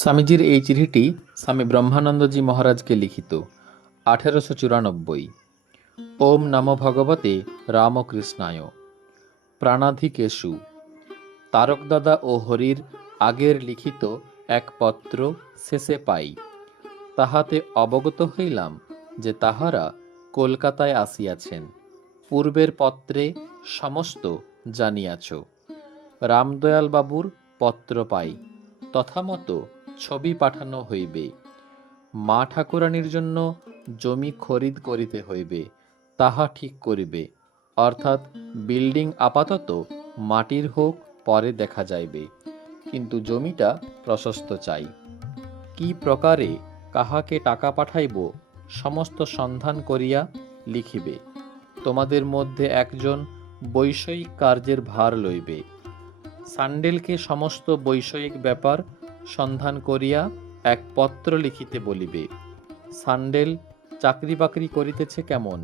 স্বামীজির এই চিঠিটি স্বামী ব্রহ্মানন্দজি মহারাজকে লিখিত 1894। ওম নমো ভগবতে রামকৃষ্ণায়। প্রাণাধিকেষু। তারকদাদা ও হরির আগের লিখিত এক পত্র শেষে পাই। তাহাতে অবগত হইলাম যে তাহারা কলকাতায় আসিয়াছেন। পূর্বের পত্রে সমস্ত জানিয়াছ। রামদয়াল বাবুর পত্র পাই, তথামতো ছবি পাঠানো হইবে। মা ঠাকুরানীর জন্য জমি খরিদ করিতে হইবে, তাহা ঠিক করিবে। অর্থাৎ বিল্ডিং আপাতত মাটির হোক, পরে দেখা যাইবে, কিন্তু জমিটা প্রশস্ত চাই। কি প্রকারে কাহাকে টাকা পাঠাইব সমস্ত সন্ধান করিয়া লিখিবে। তোমাদের মধ্যে একজন বৈষয়িক কার্যের ভার লইবে। সান্ডেলকে সমস্ত বৈষয়িক ব্যাপার সন্ধান করিয়া এক পত্র লিখিতে বলিবে। সান্ডেল চাকরি বাকরি করিতেছে কেমন,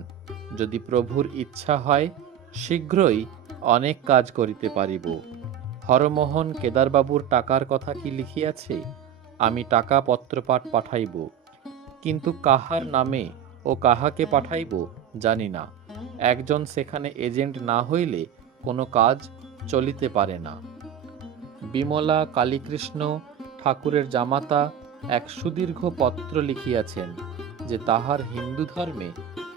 যদি প্রভুর ইচ্ছা হয় শীঘ্রই অনেক কাজ করিতে পারিব। হরমোহন কেদারবাবুর টাকার কথা কি লিখিয়াছে, আমি টাকা পত্রপাঠ পাঠাইব, কিন্তু কাহার নামে ও কাহাকে পাঠাইব জানি না। একজন সেখানে এজেন্ট না হইলে কোনো কাজ চলিতে পারে না। বিমলা কালীকৃষ্ণ ঠাকুরের জামাতা এক সুদীর্ঘ পত্র লিখিয়াছেন যে তাহার হিন্দু ধর্মে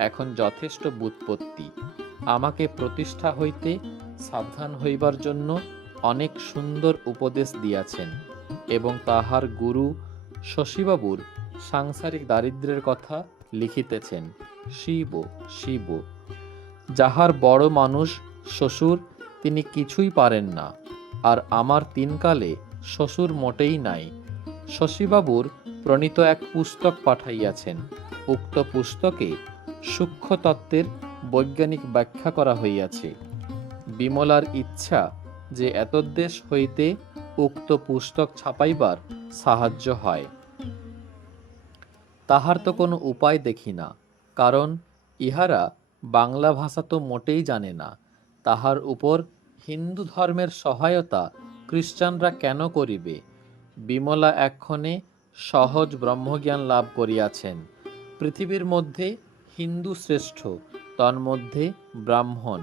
এখন যথেষ্ট ব্যুৎপত্তি। আমাকে প্রতিষ্ঠা হইতে সাবধান হইবার জন্য অনেক সুন্দর উপদেশ দিয়াছেন, এবং তাহার গুরু শশীবাবুর সাংসারিক দারিদ্র্যের কথা লিখিতেছেন। শিব শিব। যাহার বড় মানুষ শ্বশুর, তিনি কিছুই পারেন না, আর আমার তিনকালে শ্বশুর মোটেই নাই। শশীবাবুর প্রণীত এক পুস্তক পাঠাইয়াছেন। উক্ত পুস্তকে সূক্ষ্ম তত্ত্বের বৈজ্ঞানিক ব্যাখ্যা করা হইয়াছে। বিমলার ইচ্ছা যে এতদ্দেশ হইতে উক্ত পুস্তক ছাপাইবার সাহায্য হয়। তাহার তো কোনো উপায় দেখি না, কারণ ইহারা বাংলা ভাষা তো মোটেই জানে না। তাহার উপর হিন্দু ধর্মের সহায়তা খ্রিস্টানরা কেন করিবে? বিমলা এক্ষণে সহজ ব্রহ্মজ্ঞান লাভ করিয়াছেন। পৃথিবীর মধ্যে হিন্দু শ্রেষ্ঠ, তন্মধ্যে ব্রাহ্মণ।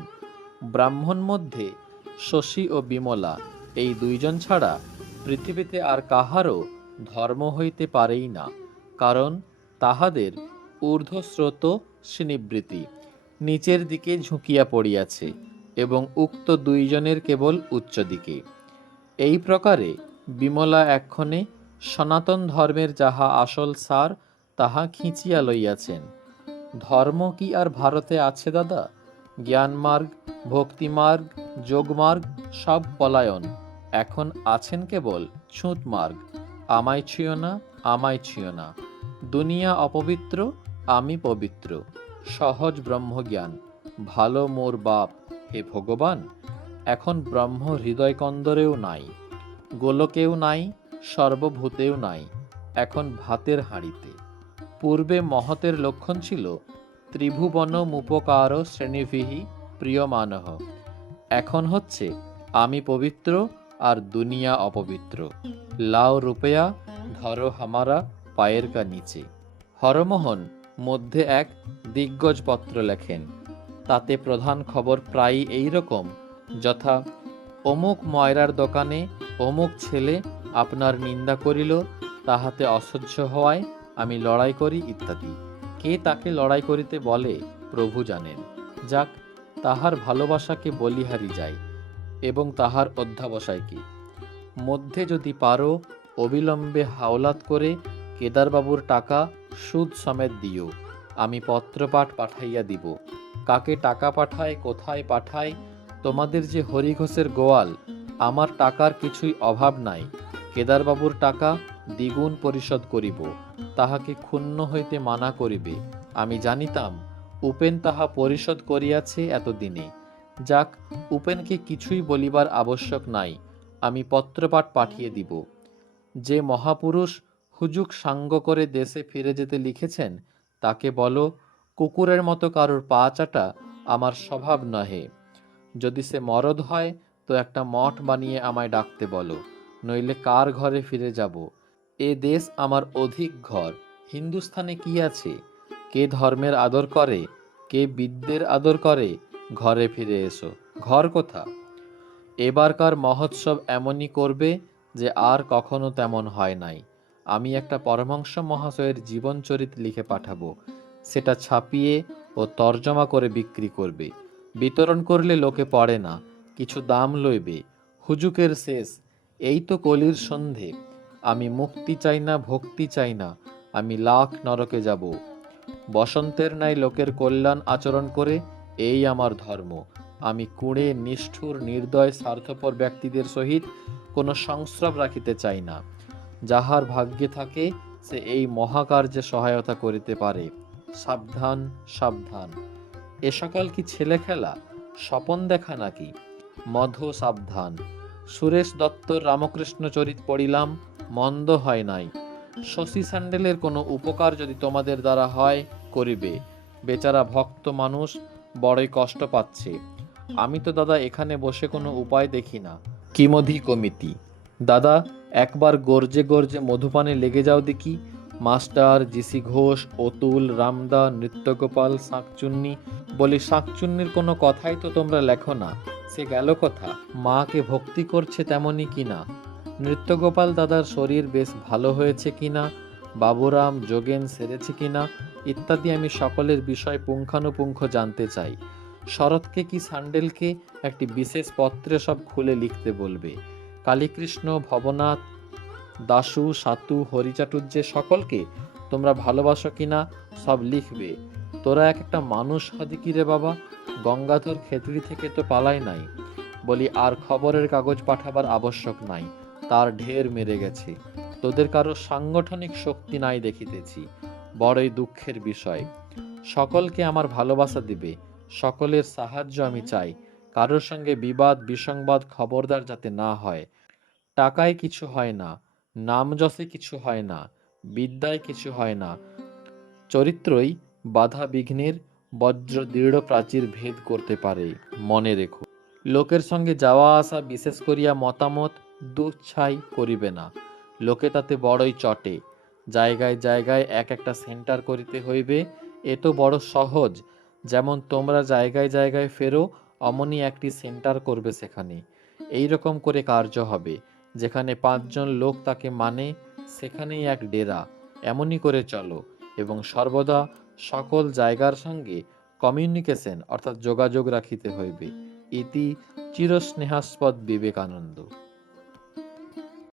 ব্রাহ্মণ মধ্যে শশী ও বিমলা, এই দুইজন ছাড়া পৃথিবীতে আর কাহারও ধর্ম হইতে পারেই না, কারণ তাহাদের ঊর্ধ্বস্রোত শ্রীনিবৃত্তি নিচের দিকে ঝুঁকিয়া পড়িয়াছে, এবং উক্ত দুইজনের কেবল উচ্চ দিকে। এই প্রকারে বিমলা এক্ষণে সনাতন ধর্মের যাহা আসল সার তাহা খিঁচিয়া লইয়াছেন। ধর্ম কি আর ভারতে আছে দাদা? জ্ঞানমার্গ, ভক্তিমার্গ, যোগমার্গ সব পলায়ন। এখন আছেন কেবল ছুঁত মার্গ। আমায় ছুঁয়ো না, আমায় ছুঁয়ো না। দুনিয়া অপবিত্র, আমি পবিত্র। সহজ ব্রহ্মজ্ঞান, ভালো মোর বাপ হে ভগবান। এখন ব্রহ্ম হৃদয় কন্দরেও নাই, গোলকেও নাই, সর্বভূতেও নাই, এখন ভাতের হাঁড়িতে। পূর্বে মহতের লক্ষণ ছিল ত্রিভুবন মুপকার শ্রেণীভিহি প্রিয়মানহ। এখন হচ্ছে আমি পবিত্র আর দুনিয়া অপবিত্র। লাও রুপয়া ধরো হামারা পায়ের কা নিচে। হরমোহন মধ্যে এক দিগ্গজ পত্র লেখেন। তাতে প্রধান খবর প্রায়ই এইরকম, যথা অমুক ময়রার দোকানে অমুক ছেলে আপনার নিন্দা করিল, তাহাতে অসহ্য হওয়ায় আমি লড়াই করি ইত্যাদি। কে তাকে লড়াই করিতে বলে প্রভু জানেন। যাক, তাহার ভালোবাসাকে বলিহারি যায়, এবং তাহার অধ্যাবসায় কি। মধ্যে যদি পারো অবিলম্বে হাওলাত করে কেদারবাবুর টাকা সুদ সমেত দিও। আমি পত্রপাঠ পাঠাইয়া দিব। কাকে টাকা পাঠায়, কোথায় পাঠায়, তোমাদের যে হরিঘোষের গোয়াল, আমার টাকার কিছুই অভাব নাই। কেদারবাবুর টাকা দ্বিগুণ পরিশোধ করিব, তাহাকে ক্ষুণ্ণ হইতে মানা করিবে। আমি জানিতাম উপেন তাহা পরিশোধ করিয়াছে এতদিনে। যাক, উপেনকে কিছুই বলিবার আবশ্যক নাই, আমি পত্রপাঠ পাঠিয়ে দিব। যে মহাপুরুষ হুজুক সাঙ্গ করে দেশে ফিরে যেতে লিখেছেন, তাকে বলো কুকুরের মতো কারোর পা চাটা আমার স্বভাব নহে। যদি সে মরদ হয় তো একটা মঠ বানিয়ে আমায় ডাকতে বলো, নইলে কার ঘরে ফিরে যাব। এ দেশ আমার অধিক ঘর। হিন্দুস্থানে কি আছে? কে ধর্মের আদর করে, কে বিদ্যের আদর করে? ঘরে ফিরে এসো। ঘর কোথা? এবারকার মহোৎসব এমনই করবে যে আর কখনো তেমন হয় নাই। আমি একটা পরমহংস মহাশয়ের জীবনচরিত লিখে পাঠাবো। সেটা ছাপিয়ে ও তর্জমা করে বিক্রি করবে। বিতরণ করলে লোকে পড়ে না, কিছু দাম লইবে। হুজুকের শেষ। এই তো কলির সন্ধে। আমি মুক্তি চাই না, ভক্তি চাই না, আমি লাখ নরকে যাব। বসন্তের ন্যায় লোকের কল্যাণ আচরণ করে এই আমার ধর্ম। আমি কুঁড়ে নিষ্ঠুর নির্দয় স্বার্থপর ব্যক্তিদের সহিত কোনো সংস্রব রাখিতে চাই না। যাহার ভাগ্যে থাকে সে এই মহাকার্যে সহায়তা করিতে পারে। সাবধান, সাবধান। এ সকল কি ছেলে খেলা, স্বপন দেখা নাকি? মধু সাবধান। সুরেশ দত্তর রামকৃষ্ণ চরিত পড়িলাম, মন্দ হয় নাই। শশী স্যান্ডেলের কোনো উপকার যদি তোমাদের দ্বারা হয়, করিবে। বেচারা ভক্ত মানুষ বড়ই কষ্ট পাচ্ছে। আমি তো দাদা এখানে বসে কোনো উপায় দেখি না। কিমধি কমিটি। দাদা, একবার গর্জে গর্জে মধুপানে লেগে যাও দেখি। মাস্টার, জিসি ঘোষ, অতুল, রামদা, নৃত্যগোপাল, শাঁকচুন্নি। বলি, শাঁকচুন্নির কোনো কথাই তো তোমরা লেখো না, সে গেল কোথা? মাকে ভক্তি করছে তেমনই কিনা? নৃত্যগোপাল দাদার শরীর বেশ ভালো হয়েছে কিনা, বাবুরাম যোগেন সেরেছে কিনা ইত্যাদি আমি সকলের বিষয় পুঙ্খানুপুঙ্খ জানতে চাই। শরৎকে কি সান্ডেলকে একটি বিশেষ পত্রে সব খুলে লিখতে বলবে। কালীকৃষ্ণ, ভবনাথ, দাশু, সাতু, হরিচাটুর্যে সকলকে তোমরা ভালোবাসো কিনা সব লিখবে। তোরা এক একটা মানুষ হদি কি রে বাবা? গঙ্গাধর খেতড়ি থেকে তো পালাই নাই। বলি, আর খবরের কাগজ পাঠাবার আবশ্যক নাই, তার ঢের মেরে গেছে। তোদের কারো সাংগঠনিক শক্তি নাই দেখিতেছি, বড়ই দুঃখের বিষয়। সকলকে আমার ভালোবাসা দিবে, সকলের সাহায্য আমি চাই। কারোর সঙ্গে বিবাদ বিসংবাদ খবরদার যাতে না হয়। টাকায় কিছু হয় না, নাম যশে কিছু হয় না, বিদ্যায় কিছু হয় না, চরিত্রই বাধা বিঘ্নের বজ্র দৃঢ় প্রাচীর ভেদ করতে পারে। মনে রেখো। লোকের সঙ্গে যাওয়া আসা, বিশেষ করিয়া মতামত দুচ্ছাই করিবে না। লোকে তাতে বড়ই চটে। জায়গায় জায়গায় এক একটা সেন্টার করিতে হইবে। এ তো বড় সহজ। যেমন তোমরা জায়গায় জায়গায় ফেরো, অমনি একটি সেন্টার করবে সেখানে। এই রকম করে কার্য হবে। যেখানে 5 জন লোক তাকে মানে, সেখানেই এক ডেরা। এমনই করে চলো, এবং সর্বদা সকল জায়গার সঙ্গে কমিউনিকেশন অর্থাৎ যোগাযোগ রাখিতে হইবে। ইতি চিরস্নেহাস্পদ বিবেকানন্দ।